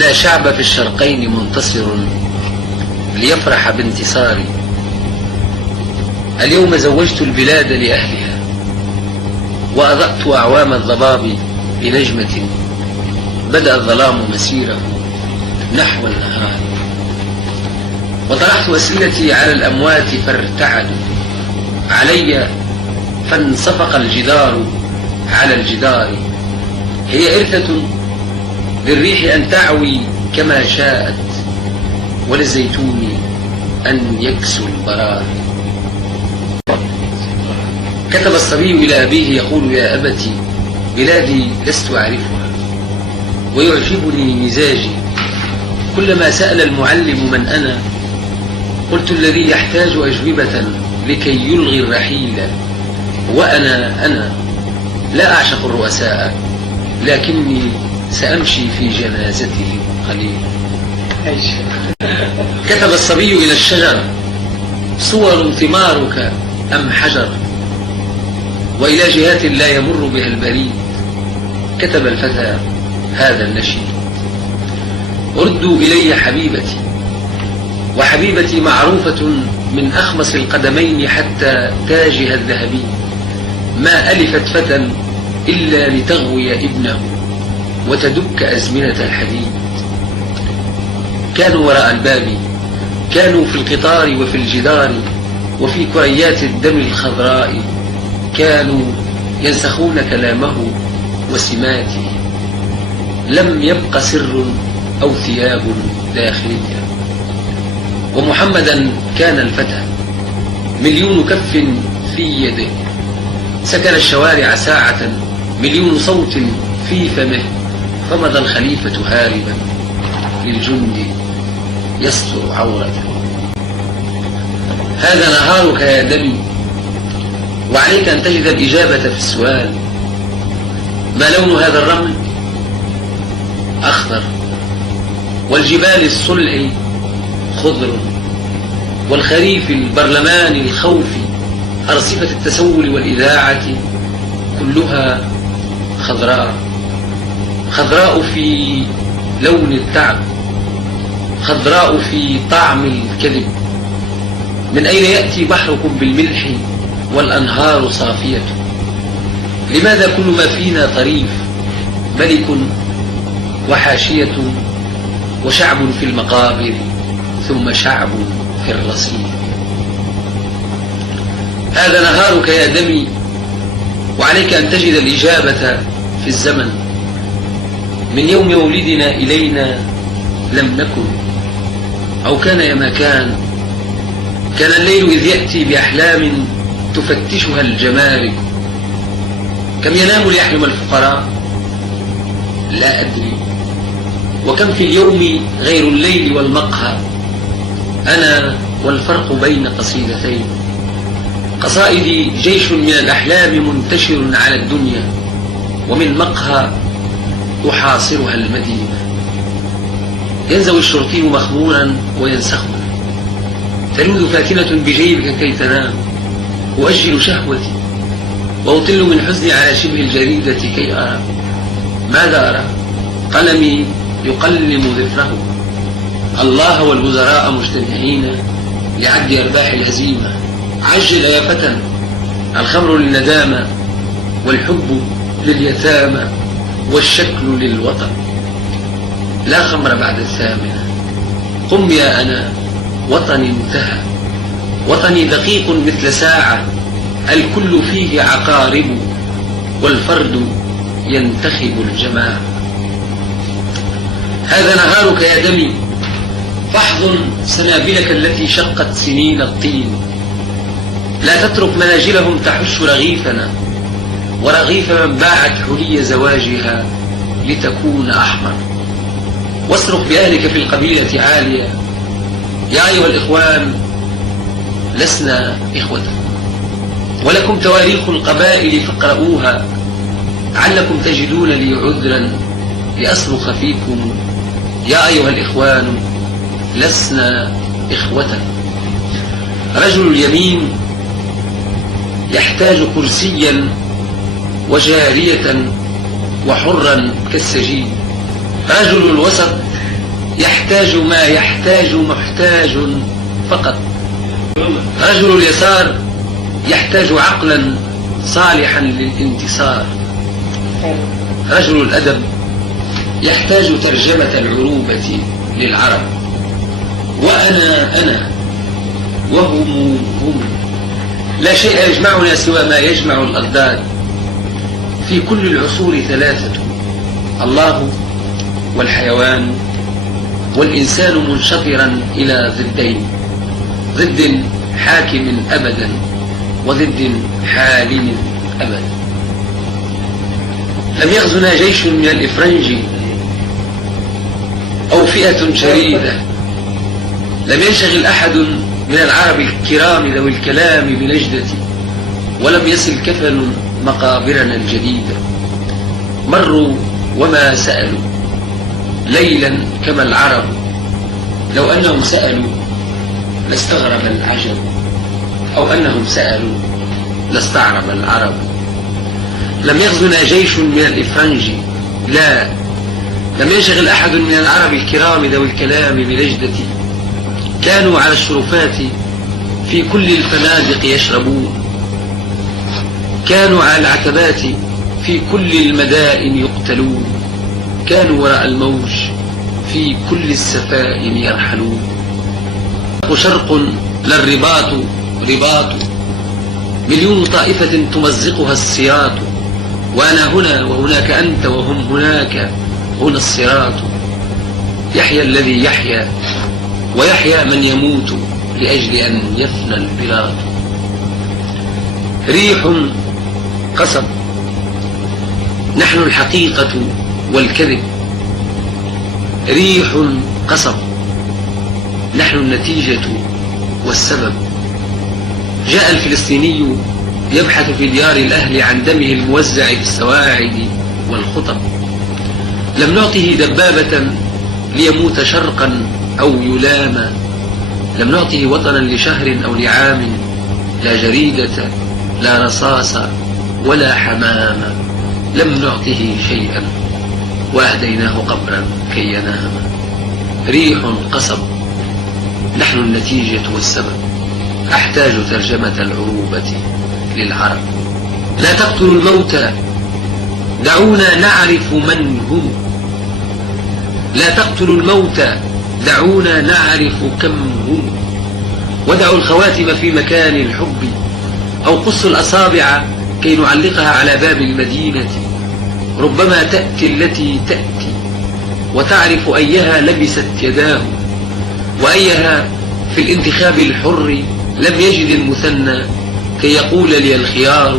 لا شعب في الشرقين منتصر ليفرح بانتصاري. اليوم زوجت البلاد لأهلها، وأضأت أعوام الضباب بنجمة، بدأ الظلام مسيره نحو النهار. وطرحت أسئلتي على الأموات فارتعدوا علي، فانصفق الجدار على الجدار. هي إرثة للريح أن تعوي كما شاءت، وللزيتون أن يكسو البرار. كتب الصبي إلى أبيه يقول: يا أبتي، بلادي لست أعرفها ويعجبني مزاجي. كلما سأل المعلم من أنا، قلت: الذي يحتاج أجوبة لكي يلغي الرحيل. وأنا لا أعشق الرؤساء، لكني سأمشي في جنازته قليلا. كتب الصبي إلى الشجر: صور ثمارك أم حجر، وإلى جهات لا يمر بها البريد. كتب الفتى هذا النشيد: ردوا إلي حبيبتي، وحبيبتي معروفة من أخمص القدمين حتى تاجها الذهبي. ما ألفت فتى إلا لتغوي ابنه وتدك أزمنة الحديد. كانوا وراء الباب، كانوا في القطار وفي الجدار وفي كريات الدم الخضراء. كانوا ينسخون كلامه وسماته. لم يبق سر أو ثياب داخلية. ومحمدا كان الفتى، مليون كف في يده، سكن الشوارع ساعة، مليون صوت في فمه. فمضى الخليفة هاربا للجند يستر عورته. هذا نهارك يا دمي، وعليك أن تجد الإجابة في السؤال: ما لون هذا الرمل؟ أخضر. والجبال الصلع خضر. والخريف البرلمان الخوف، أرصفة التسول والإذاعة كلها خضراء. خضراء في لون التعب، خضراء في طعم الكذب. من أين يأتي بحركم بالملح والأنهار صافية؟ لماذا كل ما فينا طريف؟ ملك وحاشية وشعب في المقابر، ثم شعب في الرصيف. هذا نهارك يا دمي، وعليك أن تجد الإجابة في الزمن. من يوم مولدنا إلينا لم نكن، أو كان يا ما كان. كان الليل إذ يأتي بأحلام تفتشها الجمارك. كم ينام ليحلم الفقراء؟ لا أدري. وكم في اليوم غير الليل والمقهى؟ أنا والفرق بين قصيدتين. قصائدي جيش من الأحلام منتشر على الدنيا، ومن مقهى تحاصرها المدينة. ينزوي الشرطي مخمورا وينسخنا، تلوذ فاتنة بجيبك كي تنام. أؤجل شهوتي وأطل من حزني على شبه الجريدة كي أرى. ماذا أرى؟ قلمي يقلم ذفره، الله والوزراء مجتمعين لعد أرباح الهزيمة. عجل يا فتى، الخمر للندامة، والحب لليتامى، والشكل للوطن. لا خمر بعد 8. قم يا أنا، وطني انتهى. وطني دقيق مثل ساعة، الكل فيه عقارب، والفرد ينتخب الجماعة. هذا نهارك يا دمي، فاحضن سنابلك التي شقت سنين الطين. لا تترك مناجلهم تحش رغيفنا، ورغيف من باعت حلي زواجها لتكون أحمر. واصرخ بأهلك في القبيلة عالية: يا أيها الإخوان، لسنا إخوة، ولكم تواريخ القبائل فاقرؤوها، علكم تجدون لي عذرا لأصرخ فيكم: يا أيها الإخوان، لسنا إخوة. رجل اليمين يحتاج كرسيا وجارية وحرا كالسجين. رجل الوسط يحتاج ما يحتاج محتاج فقط. رجل اليسار يحتاج عقلا صالحا للانتصار. رجل الأدب يحتاج ترجمة العروبة للعرب. وأنا وهم هم، لا شيء يجمعنا سوى ما يجمع الأضداد. في كل العصور ثلاثة: الله والحيوان والإنسان، منشطرا إلى ضدين: ضد حاكم أبدا وضد حالم أبدا. لم يغزنا جيش من الإفرنج أو فئة شريدة، لم ينشغل أحد من العرب الكرام ذوي الكلام بنجدتي، ولم يصل كفل مقابرنا الجديدة. مروا وما سألوا ليلا كما العرب، لو أنهم سألوا لاستغرب العجب، أو أنهم سألوا لاستعرب العرب. لم يغزنا جيش من الإفرنج، لا، لم ينشغل أحد من العرب الكرام ذوي الكلام بنجدتي. كانوا على الشرفات في كل الفنادق يشربون، كانوا على العتبات في كل المدائن يقتلون، كانوا وراء الموج في كل السفائن يرحلون. وشرق للرباط رباط، مليون طائفة تمزقها السياط، وأنا هنا وهناك أنت وهم هناك، هنا الصراط. يحيى الذي يحيا ويحيا من يموت لأجل أن يفنى البلاط. ريح قصب، نحن الحقيقة والكذب. ريح قصب، نحن النتيجة والسبب. جاء الفلسطيني يبحث في ديار الأهل عن دمه الموزع في السواعد والخطب. لم نعطه دبابة ليموت شرقا أو يلام، لم نعطه وطنا لشهر أو لعام، لا جريدة لا رصاص ولا حمام. لم نعطه شيئا وأهديناه قبرا كي ينام. ريح قصب، نحن النتيجة والسبب. أحتاج ترجمة العروبة للعرب. لا تقتلوا الموتى، دعونا نعرف من هم. لا تقتلوا الموتى، دعونا نعرف كم هم. ودعوا الخواتم في مكان الحب، أو قصوا الأصابع كي نعلقها على باب المدينة. ربما تأتي التي تأتي وتعرف أيها لبست يداه، وأيها في الانتخاب الحر لم يجد المثنى كي يقول لي الخيار،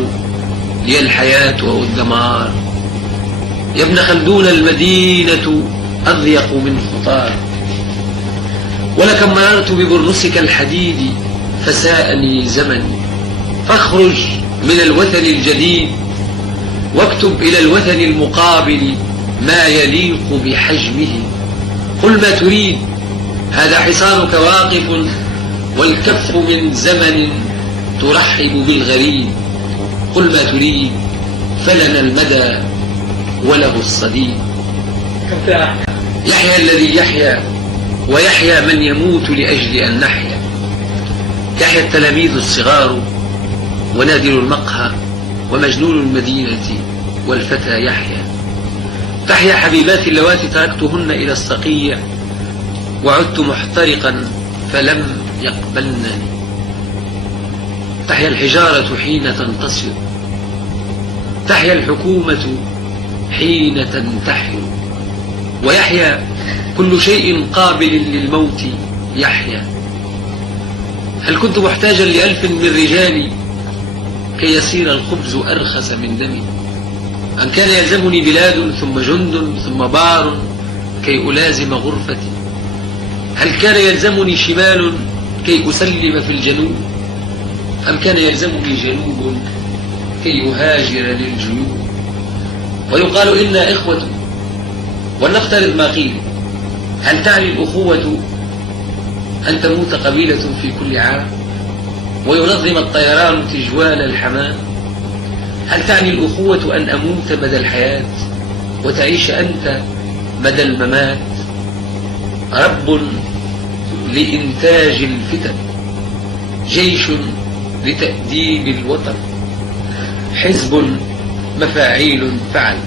لي الحياة أو الدمار. يا ابن خلدون المدينة أضيق من خطار، ولكم مررت ببرنسك الحديد فساءني زمني. فاخرج من الوثن الجديد واكتب إلى الوثن المقابل ما يليق بحجمه. قل ما تريد، هذا حصانك واقف، والكف من زمن ترحب بالغريب. قل ما تريد، فلنا المدى وله الصديد. يحيى الذي يحيا ويحيا من يموت لأجل أن نحيا. يحيى التلاميذ الصغار ونادر المقهى ومجنون المدينة والفتى يحيى. تحيا حبيباتي اللواتي تركتهن إلى الصقيع، وعدت محترقا فلم يقبلنني. تحيا الحجارة حين تنتصر، تحيا الحكومة حين تنتحر، ويحيا كل شيء قابل للموت يحيا. هل كنت محتاجا ل1000 من رجالي كي يصير الخبز أرخص من دمي؟ أم كان يلزمني بلاد ثم جند ثم بار كي ألازم غرفتي؟ هل كان يلزمني شمال كي أسلم في الجنوب؟ أم كان يلزمني جنوب كي أهاجر للجيوب؟ ويقال إنا إخوة، ولنفترض ما قيل. هل تعني الأخوة أن تموت قبيلة في كل عام وينظم الطيران تجوال الحمام؟ هل تعني الأخوة أن أموت مدى الحياة وتعيش أنت مدى الممات؟ رب لإنتاج الفتن، جيش لتأديب الوطن، حزب مفاعيل فعل.